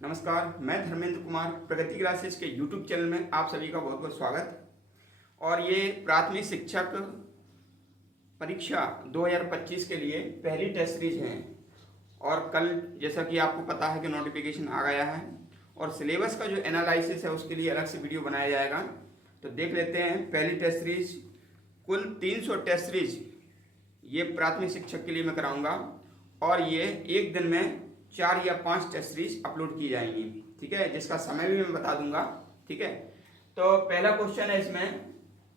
नमस्कार, मैं धर्मेंद्र कुमार प्रगति क्लासेस के यूट्यूब चैनल में आप सभी का बहुत बहुत स्वागत। और ये प्राथमिक शिक्षक परीक्षा 2025 के लिए पहली टेस्ट सीरीज है। और कल जैसा कि आपको पता है कि नोटिफिकेशन आ गया है और सिलेबस का जो एनालिसिस है उसके लिए अलग से वीडियो बनाया जाएगा। तो देख लेते हैं पहली टेस्ट सीरीज। कुल 300 टेस्ट सीरीज ये प्राथमिक शिक्षक के लिए मैं कराऊंगा और ये एक दिन में 4 या 5 टेस्ट सीरीज अपलोड की जाएंगी। ठीक है, जिसका समय भी मैं बता दूंगा। ठीक है, तो पहला क्वेश्चन है इसमें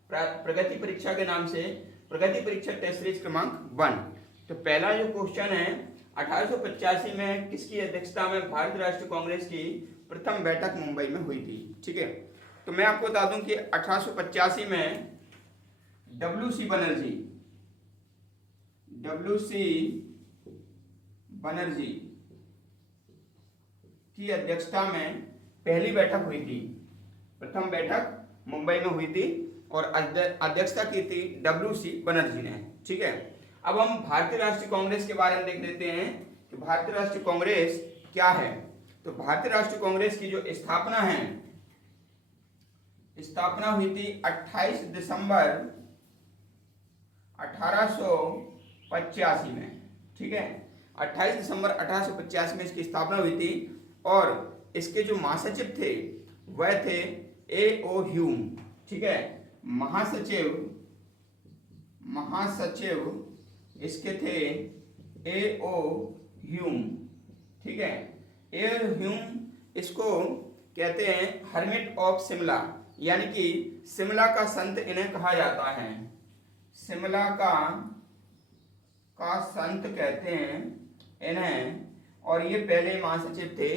प्रगति परीक्षा के नाम से प्रगति परीक्षा टेस्ट सीरीज क्रमांक 1। तो पहला जो क्वेश्चन है, 1885 में किसकी अध्यक्षता में भारतीय राष्ट्रीय कांग्रेस की प्रथम बैठक मुंबई में हुई थी। ठीक है, तो मैं आपको बता दूं कि 1885 में डब्ल्यू सी बनर्जी की अध्यक्षता में पहली बैठक हुई थी। प्रथम बैठक मुंबई में हुई थी और अध्यक्षता की थी डब्ल्यू.सी. बनर्जी ने। ठीक है, अब हम भारतीय राष्ट्रीय कांग्रेस के बारे में देख लेते हैं कि भारतीय राष्ट्रीय कांग्रेस क्या है। तो भारतीय राष्ट्रीय कांग्रेस की जो स्थापना हुई थी 28 दिसंबर 1885 में। ठीक है, 28 दिसंबर 1885 में इसकी स्थापना हुई थी और इसके जो महासचिव थे वह थे ए.ओ. ह्यूम। ठीक है, महासचिव इसके थे ए.ओ. ह्यूम। ठीक है, ए.ओ. ह्यूम इसको कहते हैं हर्मिट ऑफ शिमला, यानी कि शिमला का संत इन्हें कहा जाता है। शिमला का संत कहते हैं इन्हें। और ये पहले महासचिव थे।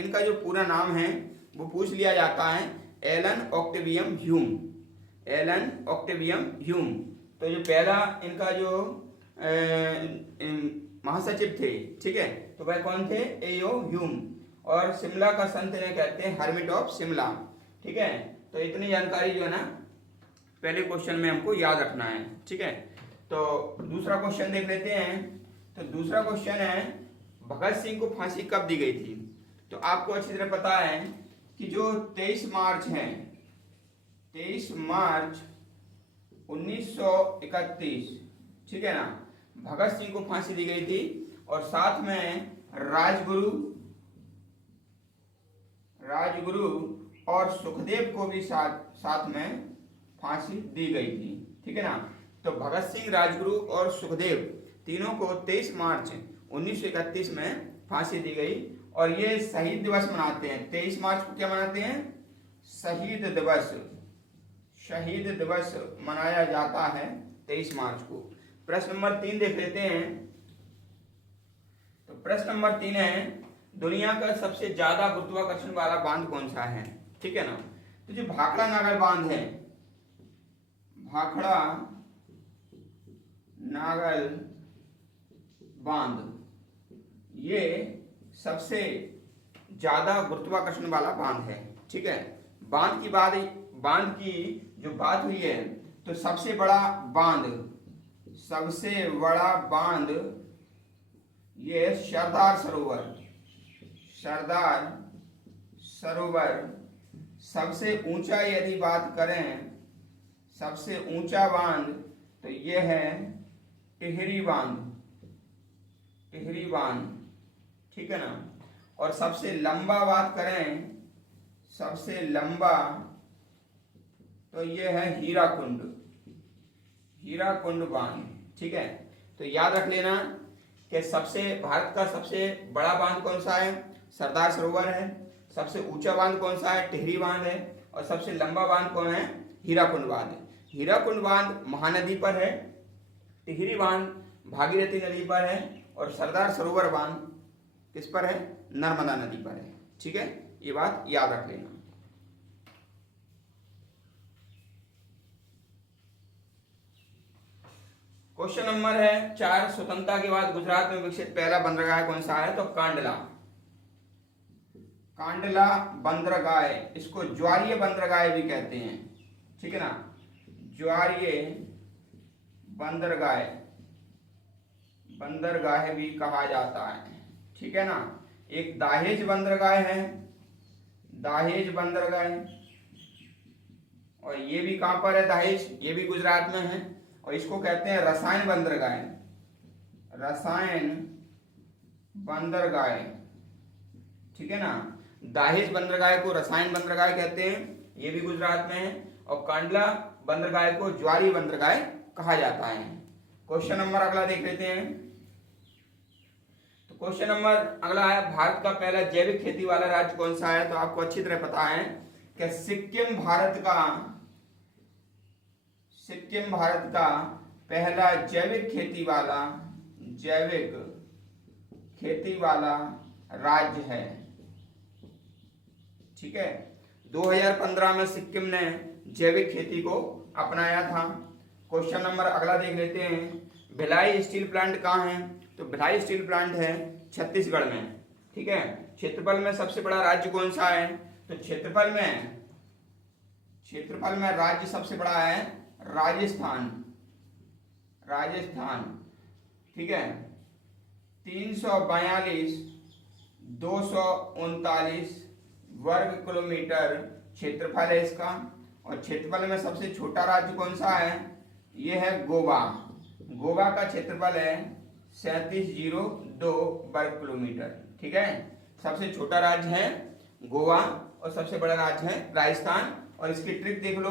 इनका जो पूरा नाम है वो पूछ लिया जाता है, एलन ऑक्टेवियम ह्यूम। तो जो पहला इनका जो महासचिव थे, ठीक है, तो वह कौन थे? ए.ओ. ह्यूम। और शिमला का संत इन्हें कहते हैं हर्मिट ऑफ शिमला। ठीक है, तो इतनी जानकारी जो है ना पहले क्वेश्चन में हमको याद रखना है। ठीक है, तो दूसरा क्वेश्चन देख लेते हैं। तो दूसरा क्वेश्चन है, भगत सिंह को फांसी कब दी गई थी? तो आपको अच्छी तरह पता है कि जो 23 मार्च है, 23 मार्च 1931, ठीक है ना, भगत सिंह को फांसी दी गई थी और साथ में राजगुरु और सुखदेव को भी साथ में फांसी दी गई थी। ठीक है ना, तो भगत सिंह, राजगुरु और सुखदेव तीनों को 23 मार्च 1931 में फांसी दी गई। और ये शहीद दिवस मनाते हैं 23 मार्च को। क्या मनाते हैं? शहीद दिवस मनाया जाता है 23 मार्च को। प्रश्न नंबर 3 देख लेते हैं। तो प्रश्न नंबर 3 है, दुनिया का सबसे ज्यादा गुरुत्वाकर्षण वाला बांध कौन सा है? ठीक है ना, तो जो भाखड़ा नागर बांध है, भाखड़ा नागल बांध, ये सबसे ज्यादा गुरुत्वाकर्षण वाला बांध है। ठीक है, बांध की जो बात हुई है, तो सबसे बड़ा बांध ये सरदार सरोवर। सबसे ऊंचा यदि बात करें, सबसे ऊंचा बांध तो ये है टिहरी बांध। ठीक है ना, और सबसे लंबा बात करें, सबसे लंबा तो ये है हीराकुंड बांध। ठीक है, तो याद रख लेना कि भारत का सबसे बड़ा बांध कौन सा है? सरदार सरोवर है। सबसे ऊंचा बांध कौन सा है? टिहरी बांध है। और सबसे लंबा बांध कौन है? हीराकुंड बांध है। हीराकुंड बांध महानदी पर है, टिहरी बांध भागीरथी नदी पर है और सरदार सरोवर बांध किस पर है? नर्मदा नदी पर है। ठीक है, ये बात याद रख लेना। क्वेश्चन नंबर है 4, स्वतंत्रता के बाद गुजरात में विकसित पहला बंदरगाह कौन सा है? तो कांडला बंदरगाह, इसको ज्वारीय बंदरगाह भी कहते हैं। ठीक है ना, ज्वारीय बंदरगाह भी कहा जाता है। ठीक है ना, एक दाहेज बंदरगाह है, दाहेज बंदरगाह, और ये भी कहां पर है दहेज, ये भी गुजरात में है, और इसको कहते हैं रसायन बंदरगाह, रसायन बंदरगाह, ठीक है ना। दाहेज बंदरगाह को रसायन बंदरगाह कहते हैं, ये भी गुजरात में है, और कांडला बंदरगाह को ज्वारी बंदरगाह कहा जाता है। क्वेश्चन नंबर अगला देख लेते हैं। तो क्वेश्चन नंबर अगला है, भारत का पहला जैविक खेती वाला राज्य कौन सा है। तो आपको अच्छी तरह पता है कि सिक्किम भारत का पहला जैविक खेती वाला राज्य है, ठीक है। 2015 में सिक्किम ने जैविक खेती को अपनाया था। क्वेश्चन नंबर अगला देख लेते हैं, भिलाई स्टील प्लांट कहाँ है। तो भिलाई स्टील प्लांट है छत्तीसगढ़ में, ठीक है। क्षेत्रफल में सबसे बड़ा राज्य कौन सा है। तो क्षेत्रफल में राज्य सबसे बड़ा है राजस्थान, ठीक है। 342,239 वर्ग किलोमीटर क्षेत्रफल है इसका। और क्षेत्रफल में सबसे छोटा राज्य कौन सा है, ये है गोवा। गोवा का क्षेत्रफल है 3702 वर्ग किलोमीटर, ठीक है। सबसे छोटा राज्य है गोवा और सबसे बड़ा राज्य है राजस्थान। और इसकी ट्रिक देख लो,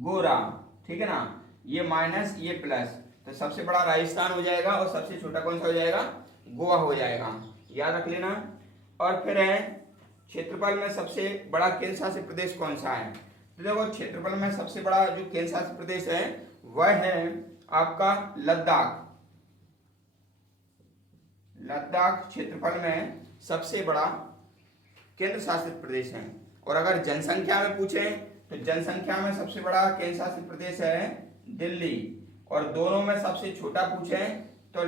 गोरा, ठीक है ना, ये माइनस ये प्लस, तो सबसे बड़ा राजस्थान हो जाएगा और सबसे छोटा कौन सा हो जाएगा, गोवा हो जाएगा, याद रख लेना। और फिर है क्षेत्रफल में सबसे बड़ा केंद्र शासित प्रदेश कौन सा है। तो देखो क्षेत्रफल में सबसे बड़ा जो केंद्र शासित प्रदेश है वह है आपका लद्दाख क्षेत्रफल में सबसे बड़ा केंद्र शासित प्रदेश है। और अगर जनसंख्या में पूछें तो जनसंख्या में सबसे बड़ा केंद्र शासित प्रदेश है दिल्ली, और दोनों में सबसे छोटा पूछें तो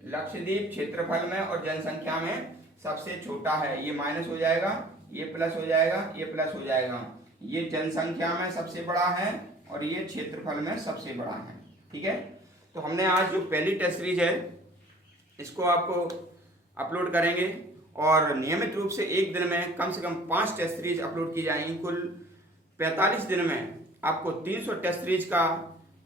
लक्षद्वीप क्षेत्रफल में और जनसंख्या में सबसे छोटा है। ये माइनस हो जाएगा, ये प्लस हो जाएगा, ये प्लस हो जाएगा। ये जनसंख्या में सबसे बड़ा है और ये क्षेत्रफल में सबसे बड़ा है, ठीक है। तो हमने आज जो पहली टेस्ट सीरीज है इसको आपको अपलोड करेंगे और नियमित रूप से एक दिन में कम से कम 5 टेस्ट सीरीज अपलोड की जाएंगी। कुल 45 दिन में आपको 300 टेस्ट सीरीज का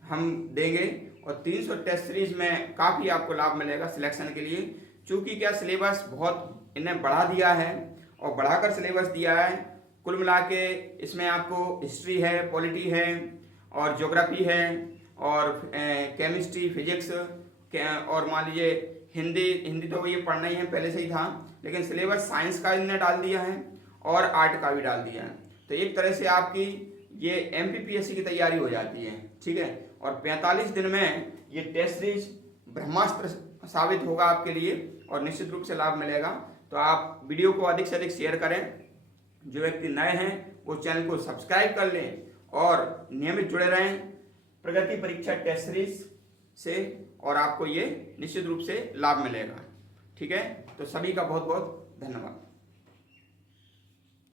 हम देंगे और 300 टेस्ट सीरीज में काफ़ी आपको लाभ मिलेगा सिलेक्शन के लिए। चूँकि क्या सिलेबस बहुत इन्हें बढ़ा दिया है और बढ़ाकर सिलेबस दिया है। कुल मिला के इसमें आपको हिस्ट्री है, पॉलिटी है और ज्योग्राफी है और केमिस्ट्री, फिजिक्स और मान लीजिए हिंदी तो ये पढ़ना ही है, पहले से ही था, लेकिन सिलेबस साइंस का इन्हें डाल दिया है और आर्ट का भी डाल दिया है। तो एक तरह से आपकी ये MPPSC की तैयारी हो जाती है, ठीक है। और 45 दिन में ये टेस्ट सीरीज ब्रह्मास्त्र साबित होगा आपके लिए और निश्चित रूप से लाभ मिलेगा। तो आप वीडियो को अधिक से अधिक शेयर करें। जो व्यक्ति नए हैं वो चैनल को सब्सक्राइब कर लें और नियमित जुड़े रहें प्रगति परीक्षा टेस्ट सीरीज से, और आपको ये निश्चित रूप से लाभ मिलेगा, ठीक है। तो सभी का बहुत बहुत धन्यवाद।